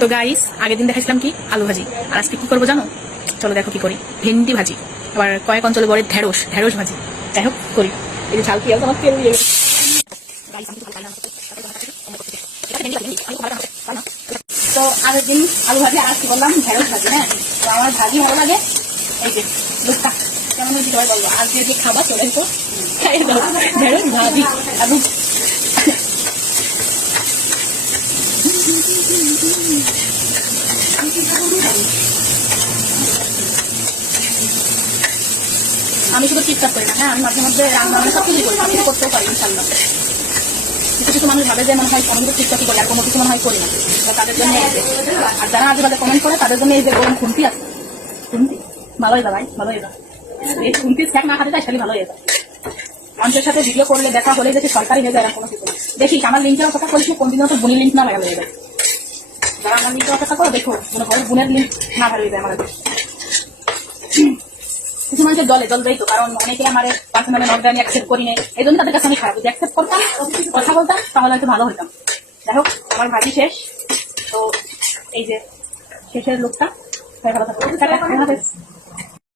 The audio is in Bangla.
তো গাইস, আগের দিন দেখাইছিলাম কি আলু ভাজি, আর আজকে কি করবো জানো? চলো দেখো কি করি। ভেন্ডি ভাজি, আবার কয়েক অঞ্চলে বলে ঢেঁড়স ঢেঁড়স ভাজি। যাই হোক করি। এই যে ঝাল পেঁয়াজ আমার তেল দিয়ে গেছে। তো আগের দিন আলু ভাজি, আর আজকে বললাম ঢেঁড়স ভাজি। হ্যাঁ, তো আমার ভাজি ভালো লাগে। এই যে লুকটা কেমন হয়েছে সবাই বলবো। আজকে যে খাবার চলে এসো, খাইয়ে দাও ঢেঁড়স ভাজি। আলু আমি শুধু টিকটক করি না, হ্যাঁ আমি মাঝে মধ্যে রান্না মানে সব কিছুই করি, সব কিছু করতেও পারি ইনশাল্লাহ। কিছু কিছু মানুষ ভাবে যে মনে হয় আমি তো টিকটকই করি, আর কোনো কিছু মনে হয় করি না। তো তাদের জন্য আর যারা আজে বাজে কমেন্ট করে তাদের জন্য এই যে গরম খুন্তি আছে, খুন্তি ভালো হয়ে ভাই, ভালো হয়ে এই খুন্তি স্ট্যাক না খাতে চাই খালি ভালো হয়ে যায়। মানুষের সাথে ভিডিও করলে দেখা হলে যে সরকারি হয়ে যায় এরকম কোনো কিছু না। দেখিস আমার লিঙ্কের কথা বলছি, কোন দিনও তো বোনের লিঙ্ক না ভাইরাল হয়ে যায়। যারা আমার লিঙ্কের কথা করো দেখো, মনে হয় বোনের লিঙ্ক না ভাইরাল হয়ে যায় আমাদের। কিছু মানুষের দলে দেই তো, কারণ অনেকে আমার পার্সোনালি নক দেয়, আমি অ্যাকসেপ্ট করি না। এই জন্য তাদের কাছে আমি খারাপ। যদি অ্যাকসেপ্ট করতাম, কথা বলতাম, তাহলে হয়তো ভালো হতাম। যাই হোক, আমার ভাজি শেষ। তো এই যে শেষের লোকটা, ভালো থাকবে।